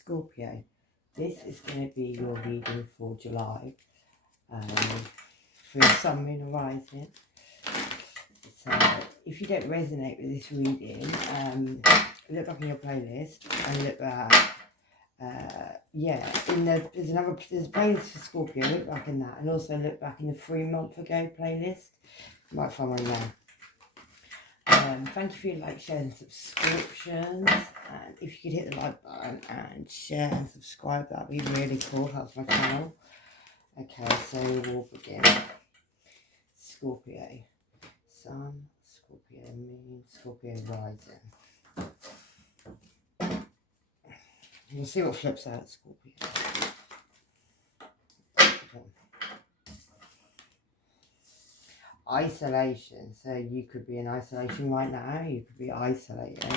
Scorpio, this is going to be your reading for July for your sun, moon and rising. So if you don't resonate with this reading, look back in your playlist and look back. There's a playlist for Scorpio. Look back in that, and also look back in the 3 month ago playlist. You might find one there. Thank you for your like, share and subscriptions, and if you could hit the like button and share and subscribe, that'd be really cool, helps my channel. Okay, so we'll begin. Scorpio sun, Scorpio moon, Scorpio rising. We'll see what flips out, Scorpio. Isolation. So you could be in isolation right now. You could be isolating.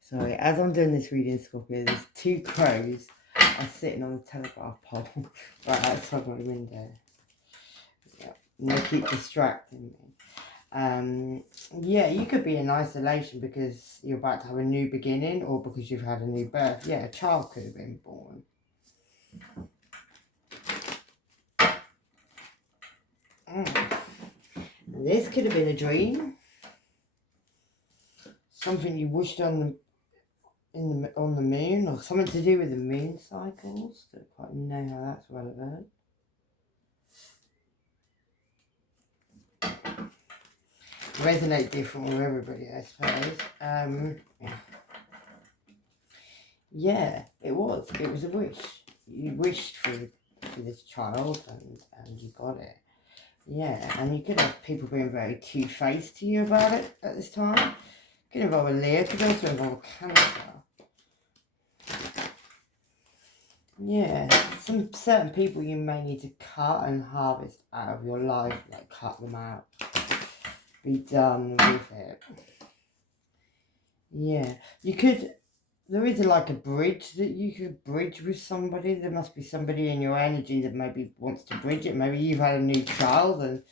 Sorry, as I'm doing this reading, Scorpio, there's 2 crows are sitting on the telegraph pole right outside my window. Yep. And they keep distracting me. Yeah, you could be in isolation because you're about to have a new beginning, or because you've had a new birth. Yeah, a child could have been born. This could have been a dream, something you wished on the moon, or something to do with the moon cycles. Don't quite know how that's relevant. Resonate different with everybody, I suppose. Yeah, it was a wish. You wished for this child, and you got it. Yeah, and you could have people being very two-faced to you about it at this time. Could involve a Leo, could also involve Cancer. Yeah, some certain people you may need to cut and harvest out of your life, like cut them out. Be done with it. Yeah, you could, there is like a bridge that you could bridge with somebody. There must be somebody in your energy that maybe wants to bridge it. Maybe you've had a new child and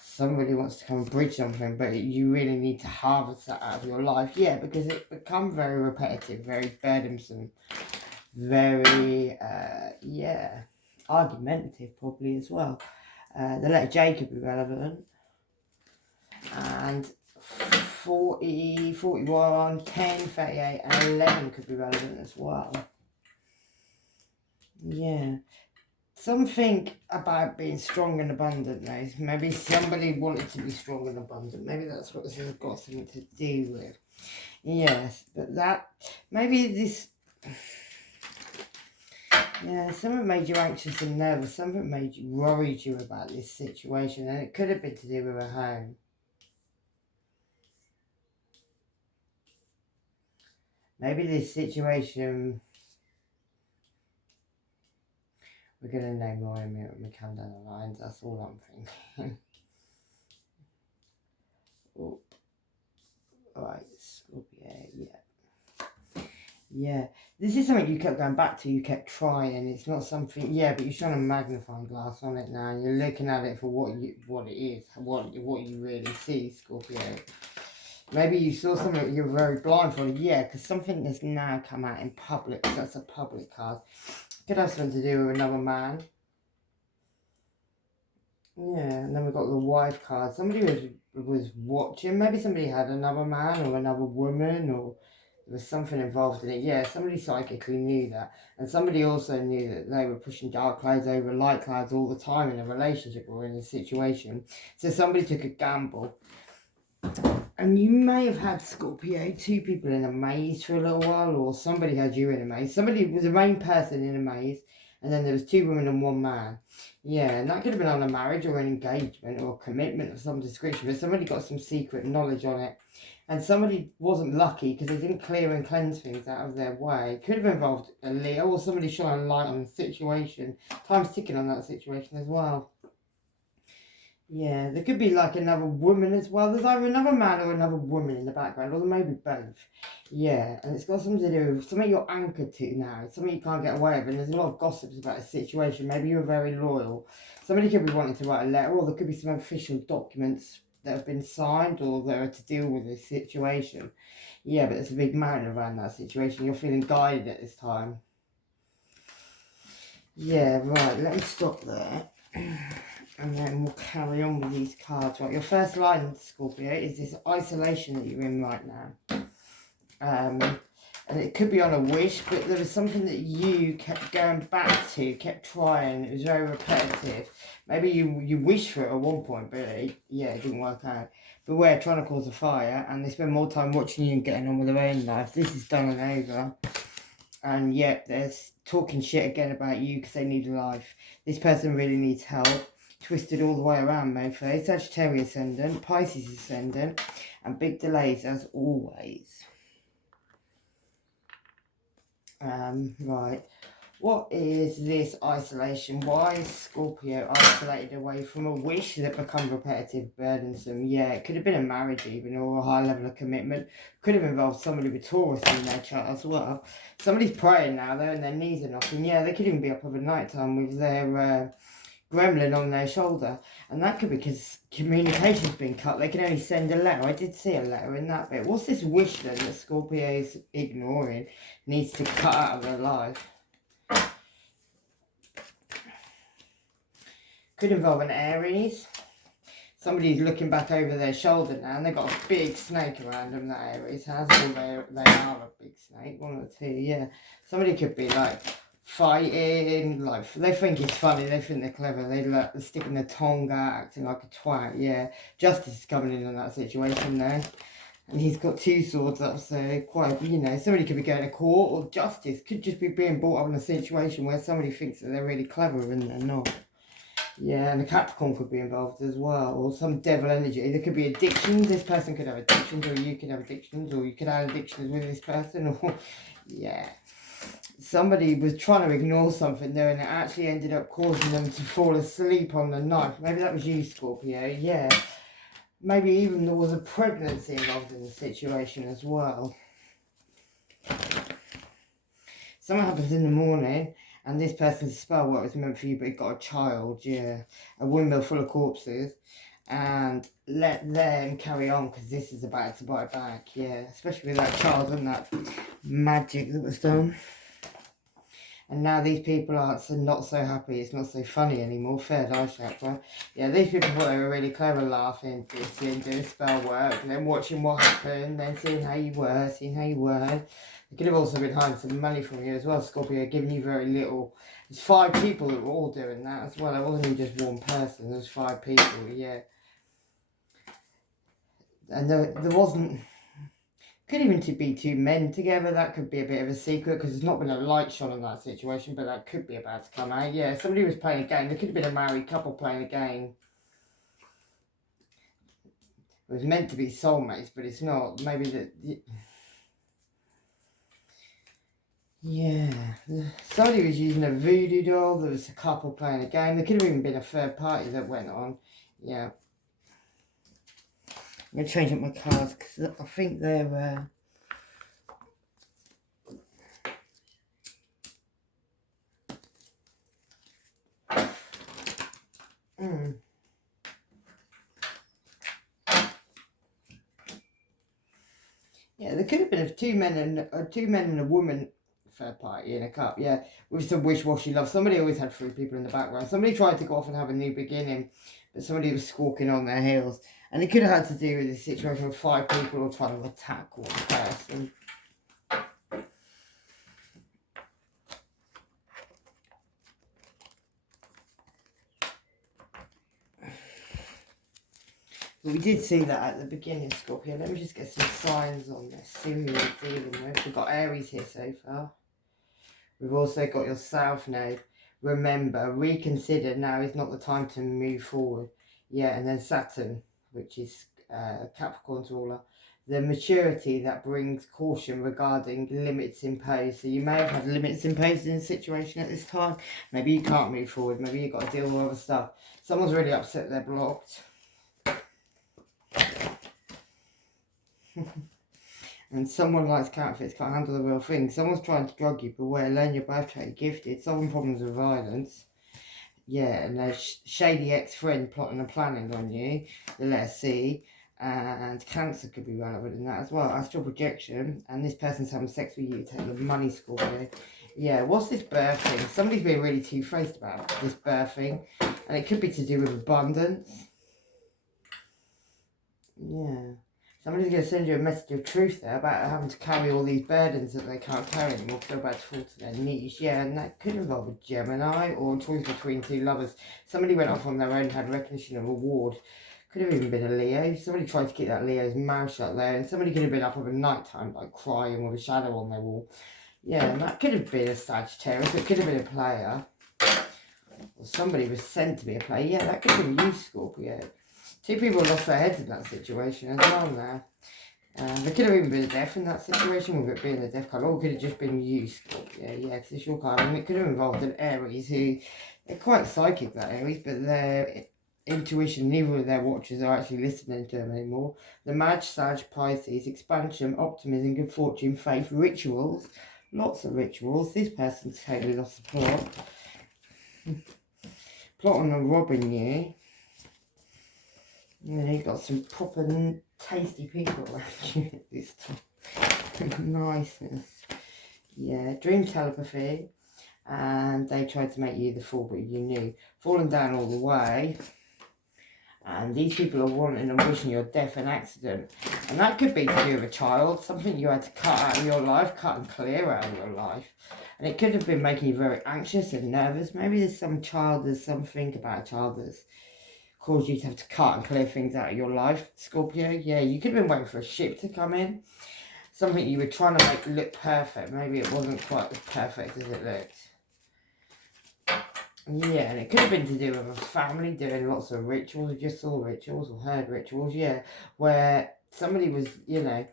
somebody wants to come and bridge something, but you really need to harvest that out of your life. Yeah, because it becomes very repetitive, very burdensome, very, argumentative probably as well. The letter J could be relevant. And 40, 41, 10, 38 and 11 could be relevant as well. Yeah. Something about being strong and abundant though. Maybe somebody wanted to be strong and abundant. Maybe that's what this has got something to do with. Yes, but that, maybe this, yeah, something made you anxious and nervous. Something worried you about this situation, and it could have been to do with a home. Maybe this situation, we're going to know more in a minute when we come down the lines. That's all I'm thinking. Oh. Alright, Scorpio, yeah. Yeah, this is something you kept going back to, you kept trying. It's not something, yeah, but you're shining a magnifying glass on it now, and you're looking at it for what it is, what you really see, Scorpio. Maybe you saw something you were very blindfolded, yeah, because something has now come out in public. That's a public card. Could have something to do with another man. Yeah, and then we've got the wife card. Somebody was watching. Maybe somebody had another man or another woman, or there was something involved in it. Yeah, somebody psychically knew that. And somebody also knew that they were pushing dark clouds over light clouds all the time in a relationship or in a situation. So somebody took a gamble. And you may have had, Scorpio, 2 people in a maze for a little while, or somebody had you in a maze. Somebody was the main person in a maze, and then there was 2 women and 1 man. Yeah, and that could have been on a marriage or an engagement or a commitment of some description, but somebody got some secret knowledge on it. And somebody wasn't lucky because they didn't clear and cleanse things out of their way. It could have involved a Leo or somebody shining light on the situation. Time's ticking on that situation as well. Yeah, there could be like another woman as well. There's either another man or another woman in the background, or maybe both. Yeah, and it's got something to do with something you're anchored to now. It's something you can't get away with, and there's a lot of gossips about the situation. Maybe you're very loyal. Somebody could be wanting to write a letter, or there could be some official documents that have been signed or that are to deal with this situation. Yeah, but there's a big mountain around that situation. You're feeling guided at this time. Yeah, right, let me stop there. And then we'll carry on with these cards. Right, your first line, Scorpio, is this isolation that you're in right now. And it could be on a wish, but there was something that you kept going back to, kept trying. It was very repetitive. Maybe you wished for it at one point, but it didn't work out. Beware, trying to cause a fire, and they spend more time watching you and getting on with their own life. This is done and over. And yet, they're talking shit again about you because they need a life. This person really needs help. Twisted all the way around, Mofo. Sagittarius ascendant, Pisces ascendant, and big delays as always. Right. What is this isolation? Why is Scorpio isolated away from a wish that become repetitive, burdensome? Yeah, it could have been a marriage even, or a high level of commitment. Could have involved somebody with Taurus in their chart as well. Somebody's praying now, though, and their knees are knocking. Yeah, they could even be up over night time with their gremlin on their shoulder. And that could be because communication's been cut. They can only send a letter. I did see a letter in that bit. What's this wish then that Scorpio's ignoring, needs to cut out of their life? Could involve an Aries. Somebody's looking back over their shoulder now, and they've got a big snake around them that Aries has. Or they are a big snake, one or two, yeah. Somebody could be like fighting, like they think it's funny, they think they're clever, they're sticking their tongue out, acting like a twat, yeah. Justice is coming in that situation there. And he's got two swords up, so quite, somebody could be going to court, or justice could just be being brought up in a situation where somebody thinks that they're really clever and they're not. Yeah, and the Capricorn could be involved as well, or some devil energy. There could be addictions. This person could have addictions, or you could have addictions, or you could have addictions with this person, or yeah. Somebody was trying to ignore something there, and it actually ended up causing them to fall asleep on the knife. Maybe that was you, Scorpio, yeah. Maybe even there was a pregnancy involved in the situation as well. Something happens in the morning, and this person's spell work was meant for you, but it got a child, yeah. A windmill full of corpses. And let them carry on, because this is about to bite back, yeah. Especially with that child and that magic that was done. And now these people are not so happy, it's not so funny anymore. Third eye chakra. Yeah, these people thought they were really clever, laughing, doing spell work, and then watching what happened, then seeing how you were, They could have also been hiding some money from you as well, Scorpio, giving you very little. There's 5 people that were all doing that as well. It wasn't even just one person, there's 5 people, yeah. And there wasn't... Could even be 2 men together. That could be a bit of a secret, because there's not been a light shone on that situation, but that could be about to come out. Yeah, somebody was playing a game. There could have been a married couple playing a game. It was meant to be soulmates, but it's not. Maybe that... Yeah. Somebody was using a voodoo doll. There was a couple playing a game. There could have even been a third party that went on. Yeah. I'm going to change up my cards, because I think they're... Yeah, there could have been 2 men and a woman third party in a cup, yeah, with some wish-washy love. Somebody always had 3 people in the background. Somebody tried to go off and have a new beginning, but somebody was squawking on their heels. And it could have had to do with this situation with 5 people all trying to attack one person. But we did see that at the beginning, Scorpio. Let me just get some signs on this. See who we're dealing with. We've got Aries here so far. We've also got your South Node. Remember, reconsider, now is not the time to move forward. Yeah, and then Saturn, which is Capricorn's ruler. The maturity that brings caution regarding limits imposed. So you may have had limits imposed in a situation at this time. Maybe you can't move forward. Maybe you've got to deal with other stuff. Someone's really upset they're blocked. And someone likes counterfeits, can't handle the real thing. Someone's trying to drug you, beware, learn your birth chart, you're gifted. Solving problems with violence. Yeah, and a shady ex-friend plotting and planning on you, the letter C, and Cancer could be relevant in that as well. Astral projection, and this person's having sex with you to take your money, Scorpio. Yeah, what's this birthing? Somebody's been really two-faced about this birthing, and it could be to do with abundance. Yeah. Somebody's going to send you a message of truth there about having to carry all these burdens that they can't carry anymore because they're about to fall to their knees. Yeah, and that could involve a Gemini or a choice between two lovers. Somebody went off on their own, had recognition of reward. Could have even been a Leo. Somebody tried to keep that Leo's mouth shut there, and somebody could have been up over night time, like crying with a shadow on their wall. Yeah, and that could have been a Sagittarius. It could have been a player. Or somebody was sent to be a player. Yeah, that could have been you, Scorpio. Two people lost their heads in that situation as well now. There could have even been a death in that situation, with it being the death card, or it could have just been you, Scorpio. Yeah, because it's your card. And it could have involved an Aries who, they're quite psychic, that Aries, but their intuition, neither of their watchers are actually listening to them anymore. The Magi, Sag, Pisces, expansion, optimism, good fortune, faith, rituals, lots of rituals. This person's totally lost the plot. Plotting on robbing you. Yeah, you've got some proper tasty people around you at this time. Niceness. Yeah, dream telepathy. And they tried to make you the fool, but you knew. Falling down all the way. And these people are wanting and wishing your death and accident. And that could be to do with a child. Something you had to cut out of your life, cut and clear out of your life. And it could have been making you very anxious and nervous. Maybe there's some child, there's something about a child that's caused you to have to cut and clear things out of your life, Scorpio. Yeah, you could have been waiting for a ship to come in. Something you were trying to make look perfect. Maybe it wasn't quite as perfect as it looked. Yeah, and it could have been to do with a family doing lots of rituals. You just saw rituals or heard rituals, yeah. Where somebody was, you know,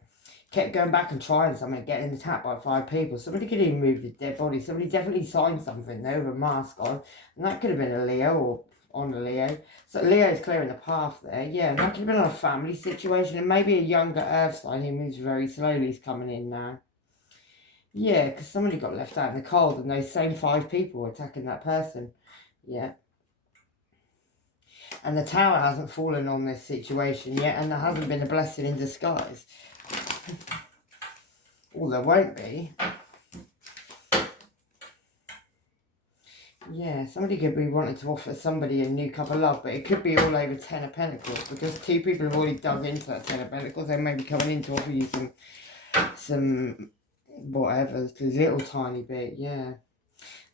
kept going back and trying something, getting attacked by 5 people. Somebody could even move the dead body. Somebody definitely signed something there with a mask on. And that could have been a Leo or on a Leo. So Leo's clearing the path there. Yeah, and that could have been on a family situation. And maybe a younger earth sign who moves very slowly is coming in now. Yeah, because somebody got left out in the cold and those same 5 people were attacking that person. Yeah. And the tower hasn't fallen on this situation yet, and there hasn't been a blessing in disguise. Well, there won't be. Yeah, somebody could be wanting to offer somebody a new cup of love, but it could be all over 10 of Pentacles, because 2 people have already dug into that 10 of Pentacles. They may be coming in to offer you some whatever, a little tiny bit, yeah.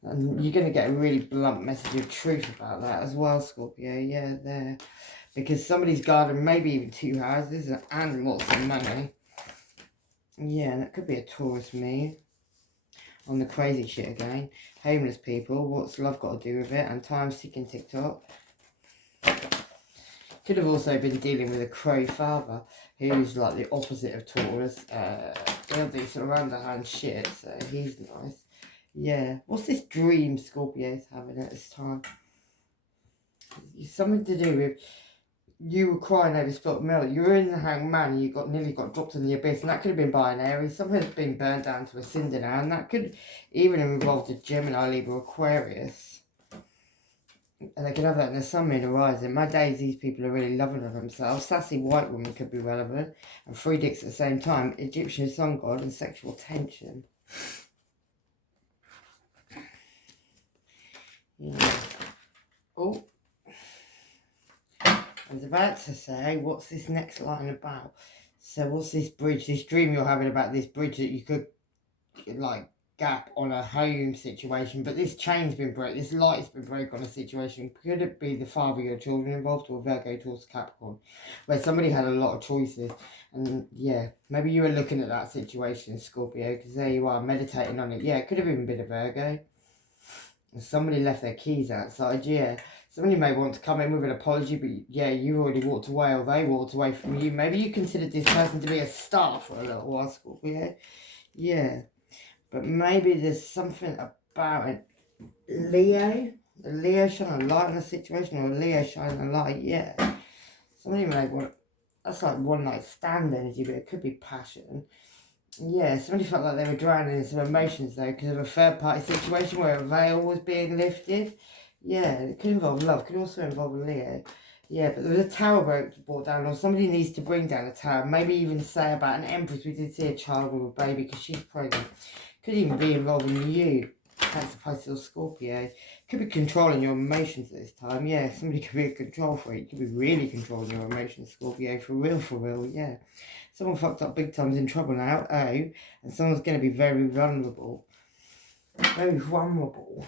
And you're going to get a really blunt message of truth about that as well, Scorpio. Yeah, there. Because somebody's garden, maybe even 2 houses and lots of money. Yeah, and it could be a Taurus move. On the crazy shit again. Homeless people, what's love got to do with it? And time seeking TikTok. Could have also been dealing with a crow father, who's like the opposite of Taurus. He'll do some underhand shit, so he's nice. Yeah. What's this dream Scorpio's having at this time? It's something to do with you were crying over spilt milk. You were in the Hanged Man and you nearly got dropped in the abyss, and that could have been by an Aries. Something that's been burned down to a cinder now, and that could even have involved a Gemini, Libra, Aquarius. And they could have that in the sun, moon, horizon. My days, these people are really loving of themselves. Sassy white woman could be relevant, and 3 dicks at the same time. Egyptian sun god and sexual tension. Yeah. Oh. I was about to say, what's this next line about? So what's this bridge, this dream you're having about this bridge that you could, like, gap on a home situation, but this chain's been broke, this light's been broke on a situation. Could it be the father of your children involved, or Virgo, Taurus, Capricorn, where somebody had a lot of choices? And yeah, maybe you were looking at that situation, Scorpio, because there you are, meditating on it. Yeah, it could have even been a Virgo. And somebody left their keys outside, yeah. Somebody may want to come in with an apology, but yeah, you already walked away, or they walked away from you. Maybe you considered this person to be a star for a little while, Scorpio. Yeah. But maybe there's something about it. Leo? A Leo shining a light on the situation, or a Leo shining a light, yeah. Somebody may want, that's like one night stand energy, but it could be passion. Yeah, somebody felt like they were drowning in some emotions though, because of a third party situation where a veil was being lifted. Yeah, it could involve love, could also involve a Leo. Yeah, but there was a tower brought down, or somebody needs to bring down a tower. Maybe even say about an empress. We did see a child with a baby because she's pregnant. Could even be involving you. Cancer, Pisces, or Scorpio. Could be controlling your emotions at this time. Yeah, somebody could be a control freak. Could be really controlling your emotions, Scorpio. For real, yeah. Someone fucked up big time's in trouble now. Oh, and someone's going to be very vulnerable. Very vulnerable.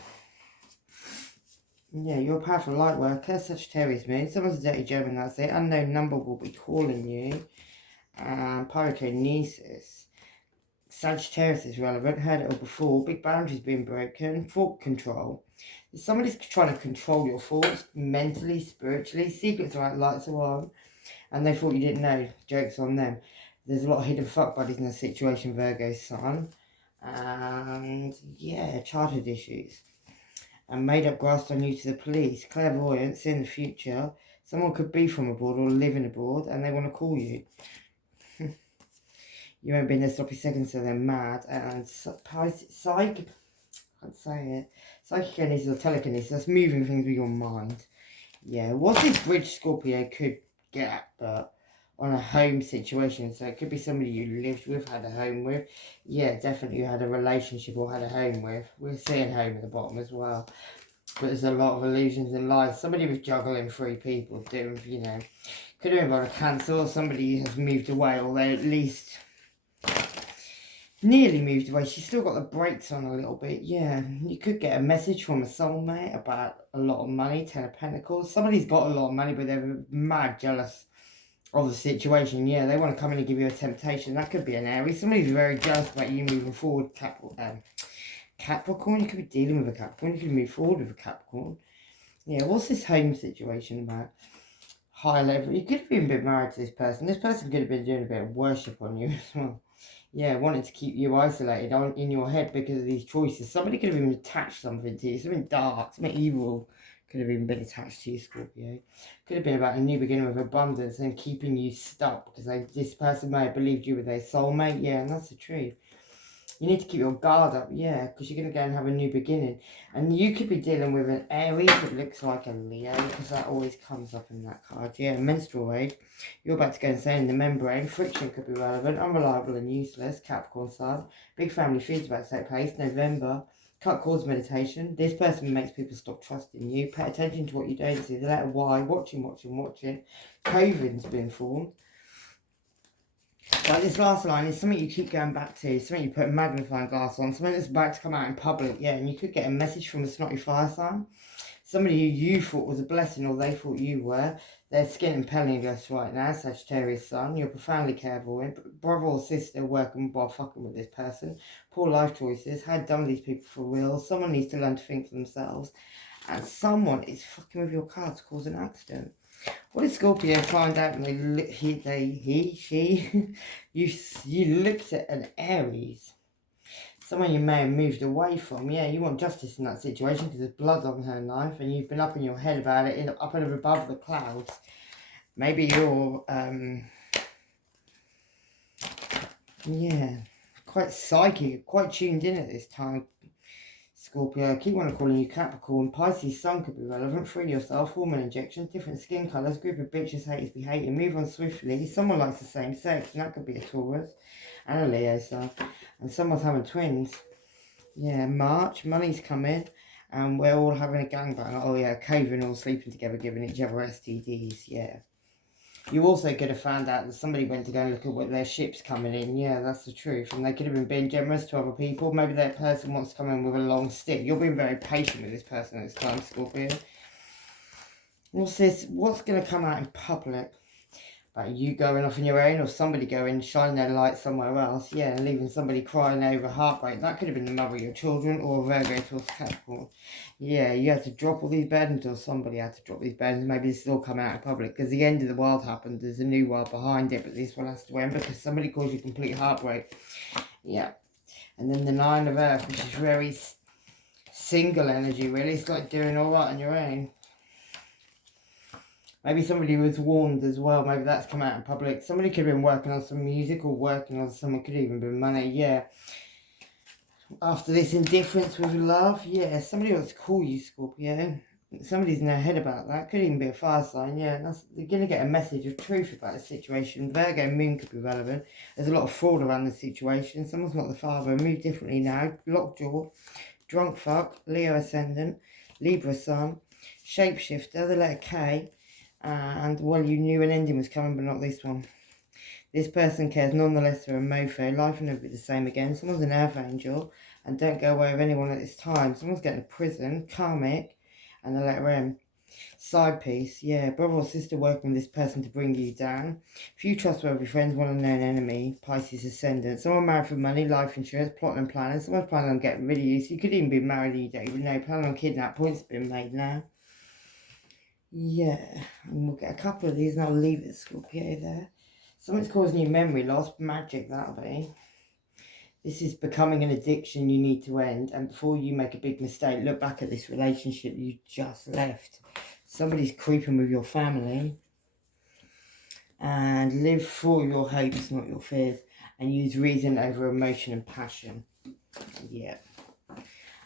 Yeah, you're a powerful light worker, Sagittarius moon. Someone's a dirty German, that's it. Unknown number will be calling you. Pyrokinesis. Sagittarius is relevant, heard it all before. Big boundaries being broken. Thought control. Somebody's trying to control your thoughts mentally, spiritually. Secrets are out, lights are on. And they thought you didn't know. Joke's on them. There's a lot of hidden fuck buddies in the situation, Virgo sun. And yeah, childhood issues. And made up grasped on you to the police. Clairvoyance in the future. Someone could be from abroad or living abroad and they want to call you. You won't be in there sloppy seconds, so they're mad. And I can't say it. Psychokinesis or telekinesis, that's moving things with your mind. Yeah, what's this bridge Scorpio could get, but on a home situation. So it could be somebody you lived with, had a home with. Yeah, definitely you had a relationship or had a home with. We're seeing home at the bottom as well. But there's a lot of illusions in life. Somebody was juggling 3 people, doing, you know, could have involved a cancer, or somebody has moved away, or they at least nearly moved away. She's still got the brakes on a little bit. Yeah, you could get a message from a soulmate about a lot of money. 10 of Pentacles. Somebody's got a lot of money, but they're mad jealous of the situation. Yeah, they want to come in and give you a temptation. That could be an Aries. Somebody's very jealous about you moving forward. Capricorn. You could be dealing with a Capricorn. You could move forward with a Capricorn. Yeah, what's this home situation about? High level. You could have even been married to this person. This person could have been doing a bit of worship on you as well. Yeah, wanting to keep you isolated in your head because of these choices. Somebody could have even attached something to you. Something dark, something evil could have even been attached to you, Scorpio. Could have been about a new beginning with abundance and keeping you stuck because this person may have believed you were their soulmate. Yeah, and that's the truth. You need to keep your guard up, yeah, because you're going to go and have a new beginning. And you could be dealing with an Aries that looks like a Leo, because that always comes up in that card. Yeah, menstrual age. You're about to go insane. The membrane. Friction could be relevant. Unreliable and useless. Capricorn sun. Big family feud's about to take place. November. Cut cords meditation. This person makes people stop trusting you. Pay attention to what you don't see. The letter Y. Watching. COVID's been formed. Like this last line is something you keep going back to, something you put a magnifying glass on, something that's about to come out in public, yeah, and you could get a message from a snotty fire sign. Somebody who you thought was a blessing or they thought you were. They're skin impelling us right now, Sagittarius sun. You're profoundly clairvoyant, brother or sister working while fucking with this person. Poor life choices, how dumb are these people for real? Someone needs to learn to think for themselves. And someone is fucking with your car to cause an accident. What did Scorpio find out when you looked at an Aries? Someone you may have moved away from. Yeah, you want justice in that situation because there's blood on her knife and you've been up in your head about it, up and above the clouds. Maybe you're, yeah, quite psychic, quite tuned in at this time. Scorpio, I keep on calling you Capricorn. Pisces sun could be relevant. Free yourself. Hormone injections, different skin colours, group of bitches, haters be hating. Move on swiftly. Someone likes the same sex, and that could be a Taurus and a Leo sun. And someone's having twins. Yeah, March, money's coming, and we're all having a gangbang. Oh yeah, caving, all sleeping together, giving each other STDs. Yeah. You also could have found out that somebody went to go and look at what their ship's coming in. Yeah, that's the truth. And they could have been being generous to other people. Maybe that person wants to come in with a long stick. You're being very patient with this person at this time, Scorpio. What's this? What's going to come out in public? About you going off on your own or somebody going, shining their light somewhere else. Yeah, and leaving somebody crying over heartbreak. That could have been the mother of your children or a Virgo to a Capricorn. Yeah, you had to drop all these burdens or somebody had to drop these burdens. Maybe this has all come out in public because the end of the world happened. There's a new world behind it, but this one has to end because somebody caused you complete heartbreak. Yeah. And then the 9 of Earth, which is very single energy, really. It's like doing all right on your own. Maybe somebody was warned as well. Maybe that's come out in public. Somebody could have been working on some music or working on someone could even be money. Yeah. After this indifference with love. Yeah. Somebody wants to call you, Scorpio. Somebody's in their head about that. Could even be a fire sign. Yeah, you're going to get a message of truth about the situation. Virgo moon could be relevant. There's a lot of fraud around the situation. Someone's not the father. Move differently now. Lockjaw. Drunk fuck. Leo ascendant. Libra sun. Shapeshifter. The letter K. And, well, you knew an ending was coming, but not this one. This person cares nonetheless for a mofo. Life will never be the same again. Someone's an earth angel. And don't go away with anyone at this time. Someone's getting to prison. Karmic. And the letter M. Side piece. Yeah, brother or sister working with this person to bring you down. Few trustworthy friends, one unknown enemy. Pisces ascendant. Someone married for money, life insurance, plotting and planning. Someone's planning on getting rid of you. So you could even be married and you don't even know. Planning on kidnap. Points been made now. Yeah, and we'll get a couple of these and I'll leave it, Scorpio, there. Something's causing you memory loss. Magic, that'll be. This is becoming an addiction you need to end. And before you make a big mistake, look back at this relationship you just left. Somebody's creeping with your family. And live for your hopes, not your fears. And use reason over emotion and passion. Yeah.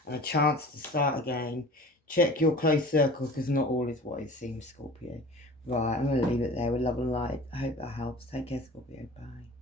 And a chance to start again. Check your close circle because not all is what it seems, Scorpio. Right, I'm going to leave it there with love and light. I hope that helps. Take care, Scorpio. Bye.